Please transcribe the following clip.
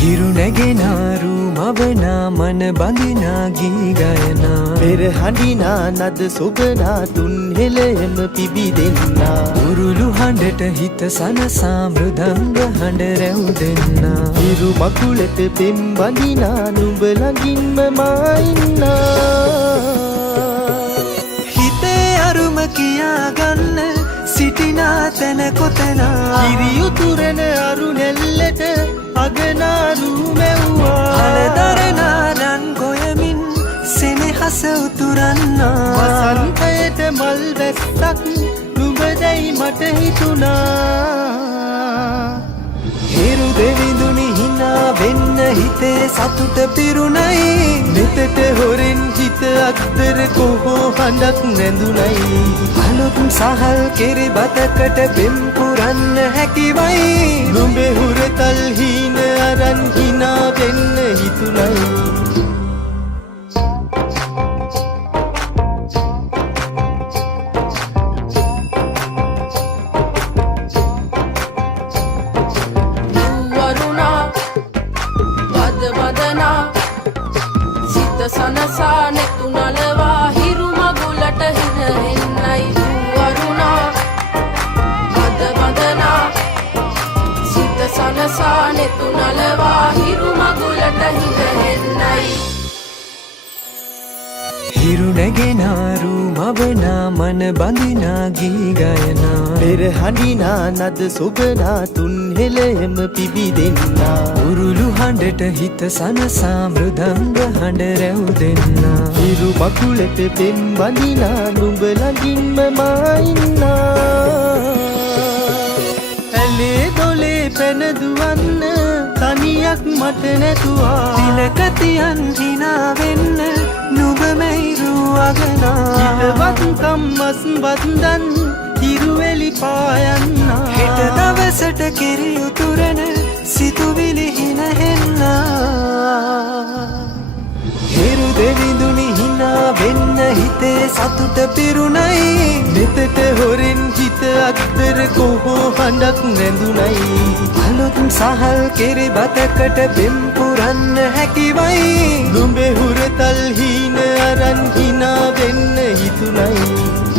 හිරු නැගෙනාරු මවනා මන බඳිනා ගී ගයනා පෙර හඬිනා නද සොබනා තුන් හෙළෙම පිබිදෙන්නා උරුළු හඬට හිත සනසා මෘදංග හඬ රැව් දෙන්නා හිරු මකුලට පෙම් බඳිනා නුඹ ළඟින්ම මා ඉන්නා හිතේ අරුම කියාගන්න සිටිනා තැන කොතනා කිරියුතුරන අරු නැල්ලට අගනාරු මැව්වා අලදරනාරන් ගොයමින් සෙනෙහස උතුරන්නා වසන්තයට මල් වැස්සක් නුඹදැයි මට හිතුණා හිරු දෙවිඳුනි හිනා වෙන්න හිතේ සතුට පිරුණයි නෙතට හොරෙන් හිත අත්තර කොහෝ හඬක් නැඳුනයි අලුත් සහල් කෙරි බතකට බෙම් පුරන්න හැකිවයි නුඹේ හුරතල් හීන අරන් හිනා වෙන්න හිතුණයි සනසා නෙතු නලවා හිරු මගුලට හින එන්නයි වරුණා බද බදනා සිත සනසා නෙතු නලවා හිරු මගුලට හින එන්නයි හිරු නැගෙනාරු මවනා මන බඳිනා ගී ගයනා පෙර හඬිනා නද සොබනා තුන් හෙළෙම පිබිදෙන්නා උරුළු හඬට හිත සනසා මෘදංග හඬ රැව් දෙන්නා හිරු මකුලට පෙම් බඳිනා නුඹ ළඟින්ම මා ඉන්නා ඇලේ දොලේ පැන දුවන්න තනියක් මට නැතුවා තිලක තියන් හිනා වෙන්න නුඹ මෙයිරු අගනා හිතවත් කම්මස් බන්දන් හිරුවෙලි පායන්නා හෙට දවසට කිරි උතුරන සිතුවිලි හින හෙන්නා හිරු දෙවිඳුනි හිනා වෙන්න හිතේ සතුට පිරුණයි නෙතට හොරෙන් හිත අත්තර කොහෝ හඬක් නැඳුනයි අලුත් සහල් කෙරි බතකට බෙම් පුරන්න හැකිවයි නුඹේ හුරතල් හීන අරන් හිනා වෙන්න හිතුණයි